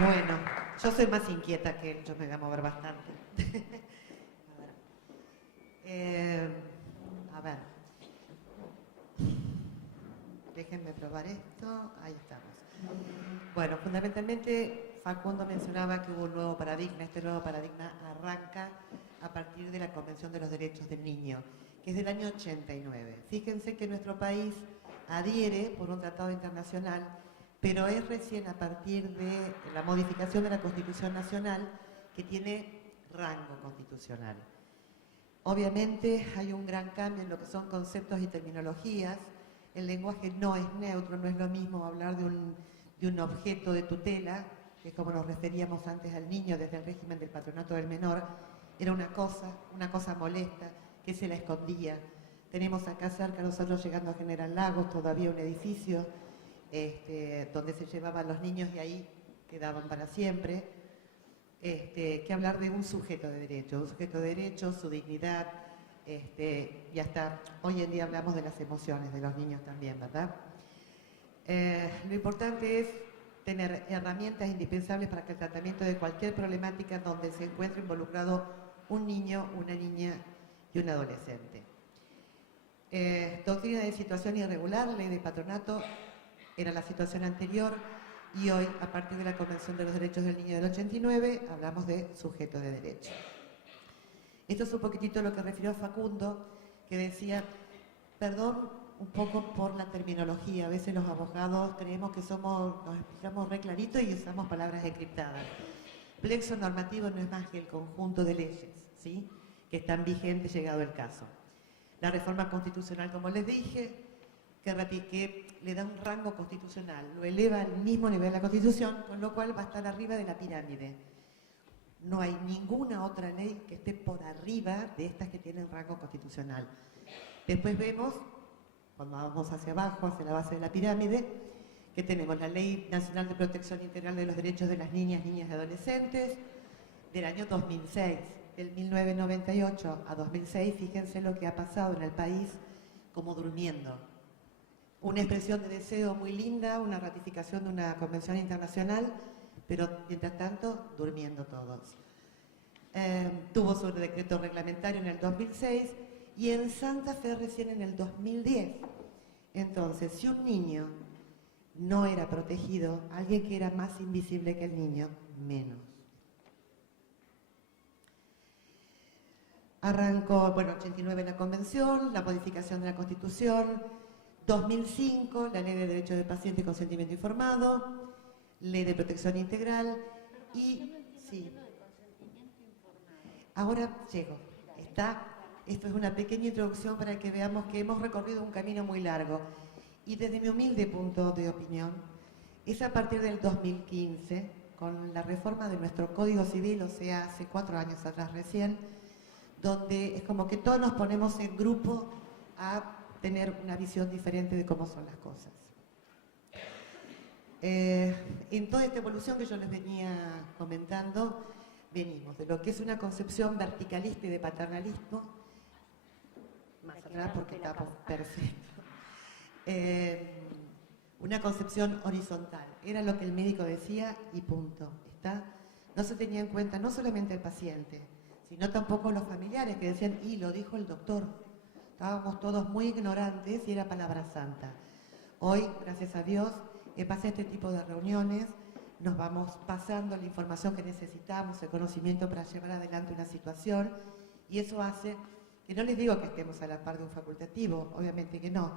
Bueno, yo soy más inquieta que él, yo me voy a mover bastante. A ver, déjenme probar esto, ahí estamos. Bueno, fundamentalmente Facundo mencionaba que hubo un nuevo paradigma. Este nuevo paradigma arranca a partir de la Convención de los Derechos del Niño, que es del año 89. Fíjense que nuestro país adhiere por un tratado internacional, pero es recién a partir de la modificación de la Constitución Nacional que tiene rango constitucional. Obviamente hay un gran cambio en lo que son conceptos y terminologías. El lenguaje no es neutro, no es lo mismo hablar de un objeto de tutela, que es como nos referíamos antes al niño desde el régimen del patronato del menor. Era una cosa molesta, que se la escondía. Tenemos acá cerca nosotros, llegando a General Lagos, todavía un edificio donde se llevaban los niños y ahí quedaban para siempre. Que hablar de un sujeto de derecho, su dignidad, y hasta hoy en día hablamos de las emociones de los niños también, ¿verdad? Lo importante es tener herramientas indispensables para que el tratamiento de cualquier problemática donde se encuentre involucrado un niño, una niña y un adolescente. Doctrina de situación irregular, ley de patronato, era la situación anterior, y hoy, a partir de la Convención de los Derechos del Niño del 89, hablamos de sujeto de derecho. Esto es un poquitito lo que refirió Facundo, que decía, perdón un poco por la terminología, a veces los abogados creemos que nos explicamos re clarito y usamos palabras encriptadas. Plexo normativo no es más que el conjunto de leyes, ¿sí?, que están vigentes llegado el caso. La reforma constitucional, como les dije, que le da un rango constitucional, lo eleva al mismo nivel de la Constitución, con lo cual va a estar arriba de la pirámide. No hay ninguna otra ley que esté por arriba de estas que tienen rango constitucional. Después vemos, cuando vamos hacia abajo, hacia la base de la pirámide, que tenemos la Ley Nacional de Protección Integral de los Derechos de las Niñas, Niñas y Adolescentes, del año 2006. Del 1998 a 2006, fíjense lo que ha pasado en el país como durmiendo. Una expresión de deseo muy linda, una ratificación de una convención internacional, pero mientras tanto, durmiendo todos. Tuvo su decreto reglamentario en el 2006 y en Santa Fe recién en el 2010. Entonces, si un niño no era protegido, alguien que era más invisible que el niño, menos. Arrancó, bueno, 89 la convención, la modificación de la Constitución, 2005, la Ley de Derecho del Paciente y Consentimiento Informado, Ley de Protección Integral y... Sí. Ahora llego. Esto es una pequeña introducción para que veamos que hemos recorrido un camino muy largo. Y desde mi humilde punto de opinión, es a partir del 2015, con la reforma de nuestro Código Civil, o sea, hace 4 años atrás recién, donde es como que todos nos ponemos en grupo a tener una visión diferente de cómo son las cosas. En toda esta evolución que yo les venía comentando, venimos de lo que es una concepción verticalista y de paternalismo, más atrás porque estamos perfecto, una concepción horizontal, era lo que el médico decía y punto, ¿está? No se tenía en cuenta no solamente el paciente, sino tampoco los familiares que decían, y lo dijo el doctor. Estábamos todos muy ignorantes y era palabra santa. Hoy, gracias a Dios, en base a este tipo de reuniones, nos vamos pasando la información que necesitamos, el conocimiento para llevar adelante una situación, y eso hace que no les digo que estemos a la par de un facultativo, obviamente que no,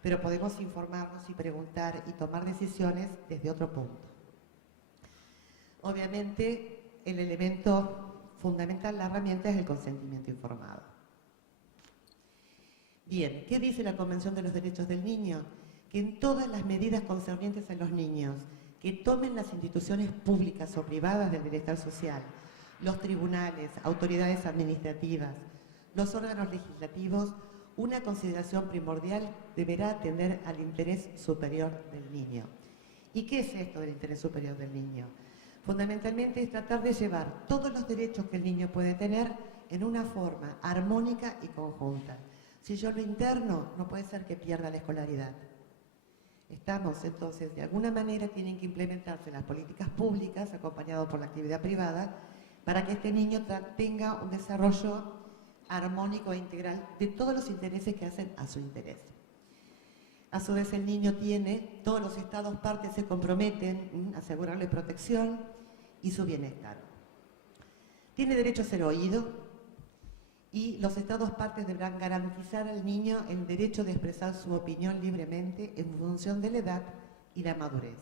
pero podemos informarnos y preguntar y tomar decisiones desde otro punto. Obviamente, el elemento fundamental, la herramienta, es el consentimiento informado. Bien, ¿qué dice la Convención de los Derechos del Niño? Que en todas las medidas concernientes a los niños que tomen las instituciones públicas o privadas del bienestar social, los tribunales, autoridades administrativas, los órganos legislativos, una consideración primordial deberá atender al interés superior del niño. ¿Y qué es esto del interés superior del niño? Fundamentalmente es tratar de llevar todos los derechos que el niño puede tener en una forma armónica y conjunta. Si yo lo interno, no puede ser que pierda la escolaridad. Estamos, entonces, de alguna manera tienen que implementarse las políticas públicas, acompañado por la actividad privada, para que este niño tenga un desarrollo armónico e integral de todos los intereses que hacen a su interés. A su vez, el niño tiene, todos los estados partes se comprometen a asegurarle protección y su bienestar. Tiene derecho a ser oído y los estados partes deberán garantizar al niño el derecho de expresar su opinión libremente en función de la edad y la madurez.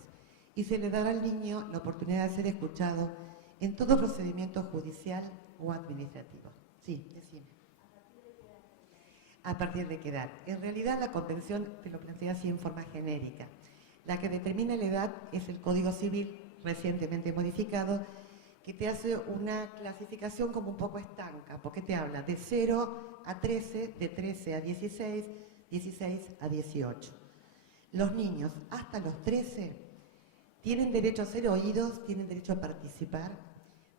Y se le dará al niño la oportunidad de ser escuchado en todo procedimiento judicial o administrativo. Sí, decime. ¿A partir de qué edad? En realidad la Convención te lo plantea así en forma genérica. La que determina la edad es el Código Civil, recientemente modificado, que te hace una clasificación como un poco estanca, porque te habla de 0 a 13, de 13 a 16, 16 a 18. Los niños hasta los 13 tienen derecho a ser oídos, tienen derecho a participar,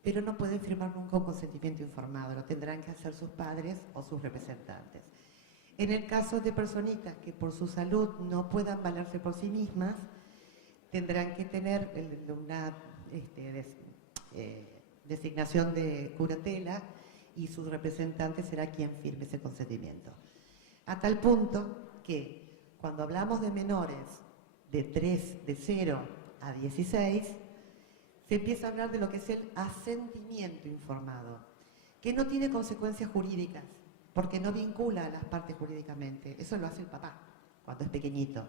pero no pueden firmar nunca un consentimiento informado, lo tendrán que hacer sus padres o sus representantes. En el caso de personitas que por su salud no puedan valerse por sí mismas, tendrán que tener una designación de curatela y su representante será quien firme ese consentimiento. A tal punto que cuando hablamos de menores de 0 a 16, se empieza a hablar de lo que es el asentimiento informado, que no tiene consecuencias jurídicas, porque no vincula a las partes jurídicamente. Eso lo hace el papá cuando es pequeñito.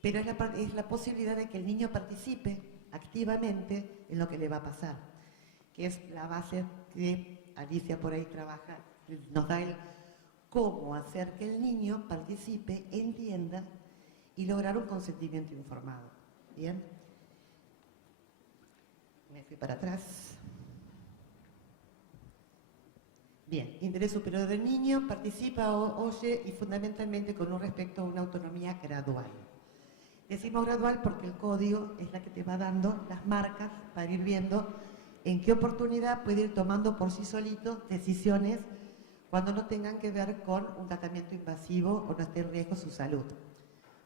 Pero es la posibilidad de que el niño participe activamente en lo que le va a pasar, que es la base que Alicia por ahí trabaja, nos da el cómo hacer que el niño participe, entienda y lograr un consentimiento informado. ¿Bien? Me fui para atrás. Bien, interés superior del niño, participa, oye y fundamentalmente con un respecto a una autonomía gradual. Decimos gradual porque el código es la que te va dando las marcas para ir viendo en qué oportunidad puede ir tomando por sí solito decisiones cuando no tengan que ver con un tratamiento invasivo o no esté en riesgo su salud.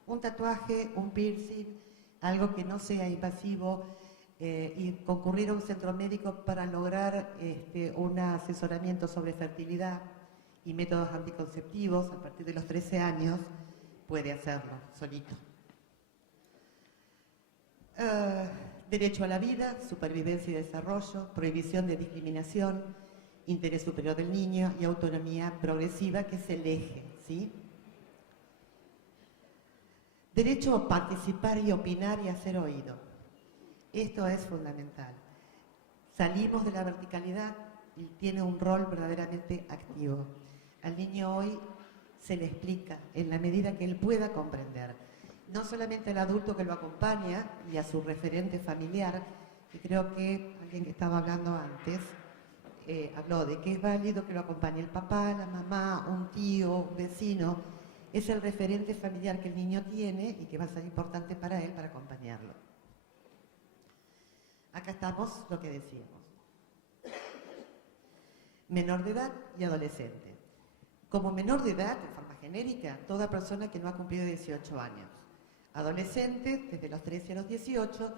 Un tatuaje, un piercing, algo que no sea invasivo, y concurrir a un centro médico para lograr un asesoramiento sobre fertilidad y métodos anticonceptivos a partir de los 13 años, puede hacerlo solito. Derecho a la vida, supervivencia y desarrollo, prohibición de discriminación, interés superior del niño y autonomía progresiva, que es el eje, ¿sí? Derecho a participar y opinar y a ser oído. Esto es fundamental. Salimos de la verticalidad y tiene un rol verdaderamente activo. Al niño hoy se le explica en la medida que él pueda comprender. No solamente al adulto que lo acompaña y a su referente familiar, y creo que alguien que estaba hablando antes habló de que es válido que lo acompañe el papá, la mamá, un tío, un vecino. Es el referente familiar que el niño tiene y que va a ser importante para él para acompañarlo. Acá estamos lo que decíamos. Menor de edad y adolescente. Como menor de edad, de forma genérica, toda persona que no ha cumplido 18 años. Adolescente, desde los 13 a los 18,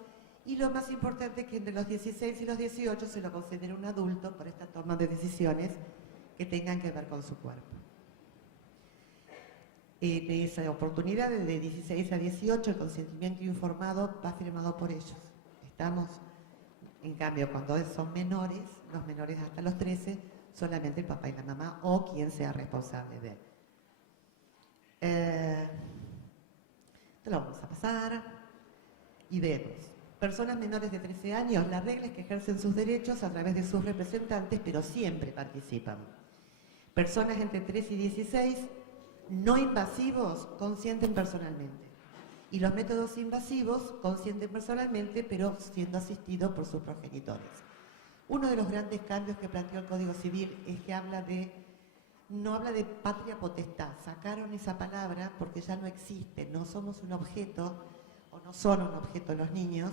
y lo más importante es que entre los 16 y los 18 se lo considera un adulto por esta toma de decisiones que tengan que ver con su cuerpo. En esa oportunidad, de 16 a 18, el consentimiento informado va firmado por ellos. ¿Estamos? En cambio, cuando son menores, los menores hasta los 13, solamente el papá y la mamá o quien sea responsable de él. Te lo vamos a pasar y vemos. Personas menores de 13 años, la regla es que ejercen sus derechos a través de sus representantes, pero siempre participan. Personas entre 13 y 16, no invasivos, consienten personalmente. Y los métodos invasivos consienten personalmente, pero siendo asistidos por sus progenitores. Uno de los grandes cambios que planteó el Código Civil es que no habla de patria potestad. Sacaron esa palabra porque ya no existe. No somos un objeto, o no son un objeto los niños,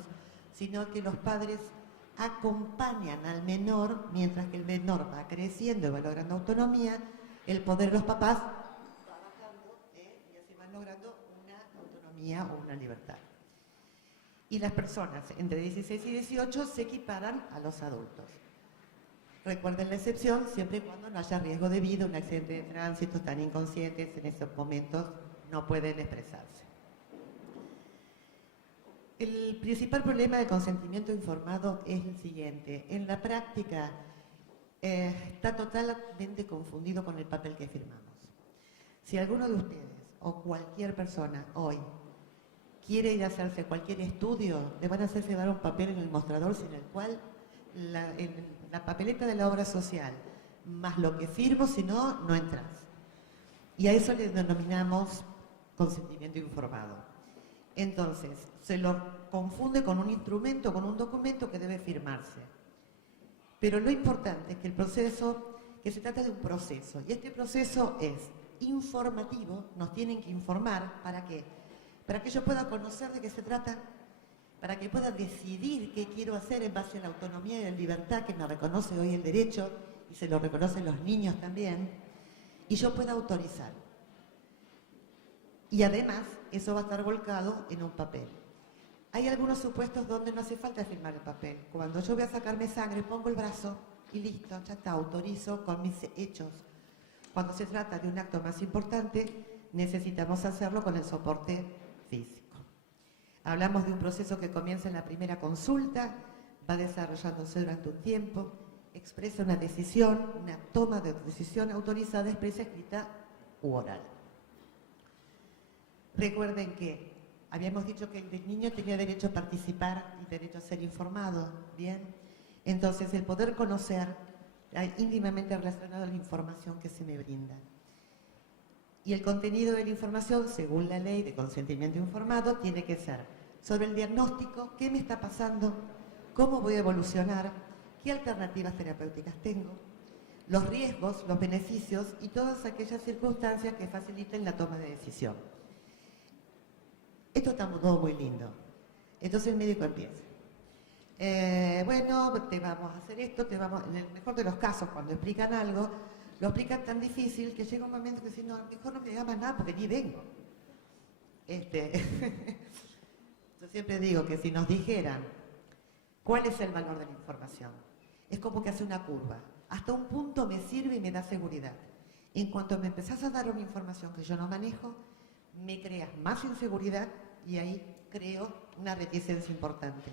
sino que los padres acompañan al menor mientras que el menor va creciendo y va logrando autonomía, el poder de los papás va bajando y así van logrando una autonomía autonomía o una libertad. Y las personas entre 16 y 18 se equiparan a los adultos. Recuerden la excepción siempre y cuando no haya riesgo de vida, un accidente de tránsito, están inconscientes, en esos momentos no pueden expresarse. El principal problema del consentimiento informado es el siguiente. En la práctica está totalmente confundido con el papel que firmamos. Si alguno de ustedes o cualquier persona hoy quiere ir a hacerse cualquier estudio, le van a hacer firmar un papel en el mostrador sin el cual la papeleta de la obra social, más lo que firmo, si no, no entras. Y a eso le denominamos consentimiento informado. Entonces, se lo confunde con un instrumento, con un documento que debe firmarse. Pero lo importante es que el proceso, que se trata de un proceso, y este proceso es informativo, nos tienen que informar, ¿para qué? Para que yo pueda conocer de qué se trata, para que pueda decidir qué quiero hacer en base a la autonomía y la libertad que me reconoce hoy el derecho, y se lo reconocen los niños también, y yo pueda autorizar. Y además, eso va a estar volcado en un papel. Hay algunos supuestos donde no hace falta firmar el papel. Cuando yo voy a sacarme sangre, pongo el brazo y listo, ya está, autorizo con mis hechos. Cuando se trata de un acto más importante, necesitamos hacerlo con el soporte físico. Hablamos de un proceso que comienza en la primera consulta, va desarrollándose durante un tiempo, expresa una decisión, una toma de decisión autorizada, expresa, escrita u oral. Recuerden que habíamos dicho que el niño tenía derecho a participar y derecho a ser informado, ¿bien? Entonces, el poder conocer está íntimamente relacionado a la información que se me brinda. Y el contenido de la información, según la ley de consentimiento informado, tiene que ser sobre el diagnóstico, qué me está pasando, cómo voy a evolucionar, qué alternativas terapéuticas tengo, los riesgos, los beneficios y todas aquellas circunstancias que faciliten la toma de decisión. Esto está todo muy lindo. Entonces el médico empieza. Bueno, te vamos a hacer esto, en el mejor de los casos, cuando explican algo, lo explican tan difícil que llega un momento que dicen, no, mejor no me digas más nada porque ni vengo. Yo siempre digo que si nos dijeran cuál es el valor de la información, es como que hace una curva. Hasta un punto me sirve y me da seguridad. En cuanto me empezás a dar una información que yo no manejo, me creas más inseguridad y ahí creo una reticencia importante.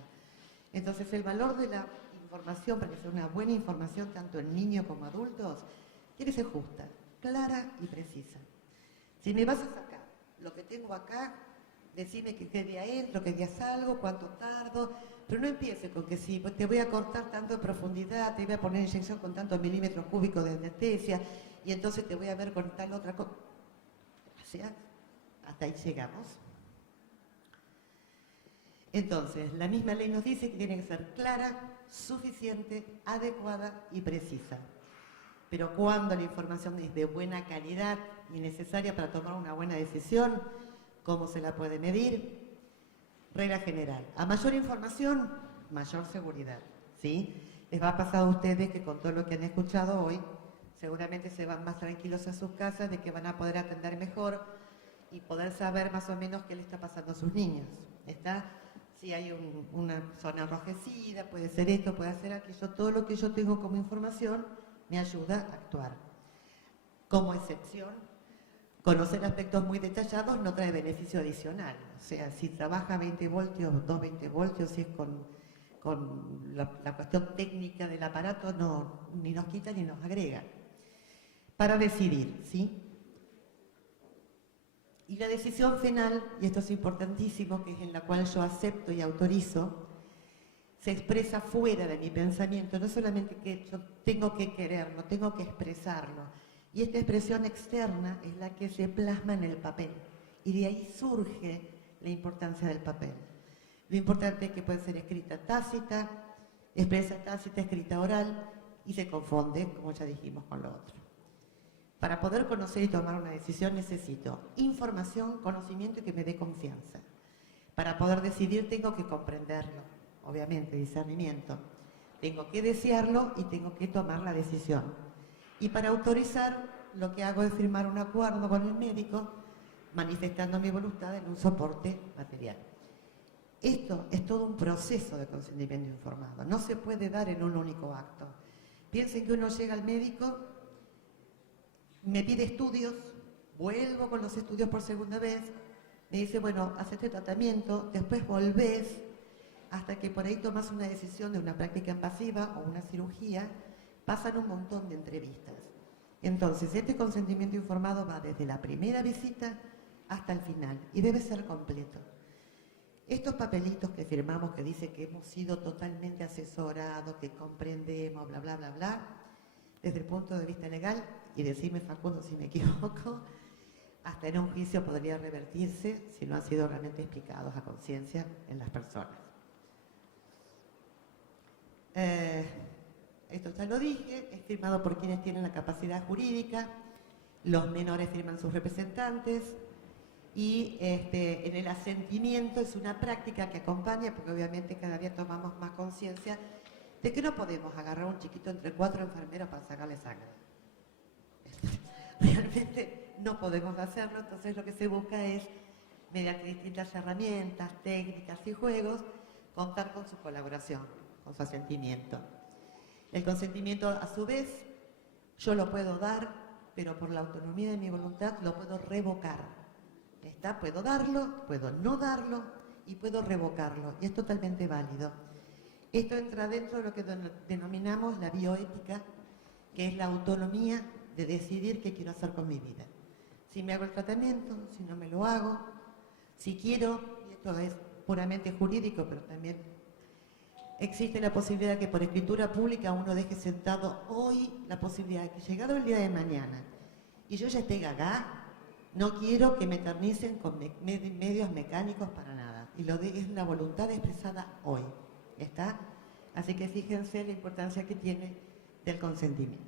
Entonces, el valor de la información, para que sea una buena información tanto en niños como adultos, tiene que ser justa, clara y precisa. Si me vas a sacar lo que tengo acá, decime qué día entro, qué día salgo, cuánto tardo, pero no empiece con que si te voy a cortar tanto en profundidad, te voy a poner inyección con tantos milímetros cúbicos de anestesia y entonces te voy a ver con tal otra cosa. O sea, hasta ahí llegamos. Entonces, la misma ley nos dice que tiene que ser clara, suficiente, adecuada y precisa. Pero cuando la información es de buena calidad y necesaria para tomar una buena decisión, ¿cómo se la puede medir? Regla general. A mayor información, mayor seguridad, ¿sí? Les va a pasar a ustedes que con todo lo que han escuchado hoy, seguramente se van más tranquilos a sus casas, de que van a poder atender mejor y poder saber más o menos qué le está pasando a sus niños. ¿Está? Si hay una zona enrojecida, puede ser esto, puede ser aquello, todo lo que yo tengo como información me ayuda a actuar. Como excepción, conocer aspectos muy detallados no trae beneficio adicional. O sea, si trabaja 20 voltios, 220 voltios, si es con la cuestión técnica del aparato, no, ni nos quita ni nos agrega. Para decidir, ¿sí? Y la decisión final, y esto es importantísimo, que es en la cual yo acepto y autorizo, se expresa fuera de mi pensamiento, no solamente que yo tengo que quererlo, tengo que expresarlo. Y esta expresión externa es la que se plasma en el papel. Y de ahí surge la importancia del papel. Lo importante es que puede ser escrita tácita, expresa tácita, escrita oral, y se confunde, como ya dijimos, con lo otro. Para poder conocer y tomar una decisión necesito información, conocimiento y que me dé confianza. Para poder decidir tengo que comprenderlo, obviamente, discernimiento. Tengo que desearlo y tengo que tomar la decisión. Y para autorizar, lo que hago es firmar un acuerdo con el médico, manifestando mi voluntad en un soporte material. Esto es todo un proceso de consentimiento informado, no se puede dar en un único acto. Piensen que uno llega al médico, me pide estudios, vuelvo con los estudios por segunda vez, me dice, bueno, haz este tratamiento, después volvés, hasta que por ahí tomas una decisión de una práctica invasiva o una cirugía, pasan un montón de entrevistas. Entonces, este consentimiento informado va desde la primera visita hasta el final y debe ser completo. Estos papelitos que firmamos que dice que hemos sido totalmente asesorados, que comprendemos, bla, bla, bla, bla, desde el punto de vista legal, y decime Facundo si me equivoco, hasta en un juicio podría revertirse si no han sido realmente explicados a conciencia en las personas. Esto ya lo dije, es firmado por quienes tienen la capacidad jurídica, los menores firman sus representantes y en el asentimiento es una práctica que acompaña, porque obviamente cada día tomamos más conciencia de que no podemos agarrar a un chiquito entre 4 enfermeros para sacarle sangre. Realmente no podemos hacerlo, entonces lo que se busca es, mediante distintas herramientas, técnicas y juegos, contar con su colaboración, con su asentimiento. El consentimiento, a su vez, yo lo puedo dar, pero por la autonomía de mi voluntad lo puedo revocar. ¿Está? Puedo darlo, puedo no darlo y puedo revocarlo, y es totalmente válido. Esto entra dentro de lo que denominamos la bioética, que es la autonomía de decidir qué quiero hacer con mi vida. Si me hago el tratamiento, si no me lo hago, si quiero, y esto es puramente jurídico, pero también existe la posibilidad de que por escritura pública uno deje sentado hoy la posibilidad de que llegado el día de mañana y yo ya esté gaga, no quiero que me eternicen con medios mecánicos para nada. Y es una voluntad expresada hoy. ¿Está? Así que fíjense la importancia que tiene del consentimiento.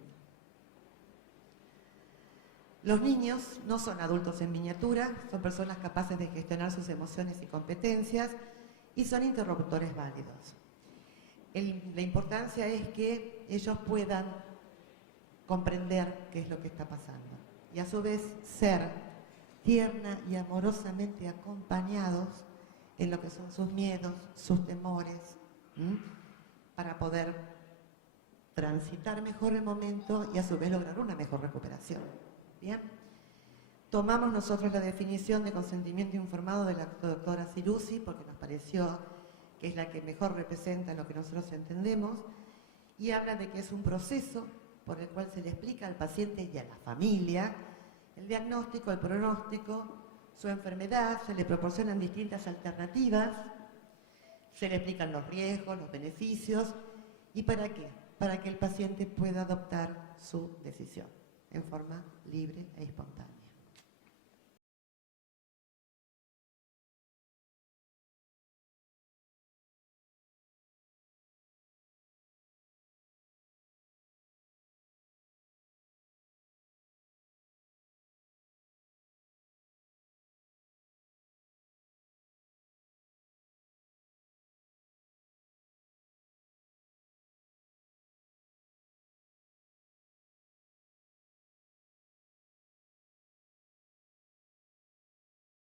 Los niños no son adultos en miniatura, son personas capaces de gestionar sus emociones y competencias y son interlocutores válidos. La importancia es que ellos puedan comprender qué es lo que está pasando y a su vez ser tierna y amorosamente acompañados en lo que son sus miedos, sus temores, para poder transitar mejor el momento y a su vez lograr una mejor recuperación. Bien, tomamos nosotros la definición de consentimiento informado de la doctora Ciruzzi porque nos pareció que es la que mejor representa lo que nosotros entendemos, y habla de que es un proceso por el cual se le explica al paciente y a la familia el diagnóstico, el pronóstico, su enfermedad, se le proporcionan distintas alternativas, se le explican los riesgos, los beneficios, ¿y para qué? Para que el paciente pueda adoptar su decisión en forma libre e espontánea.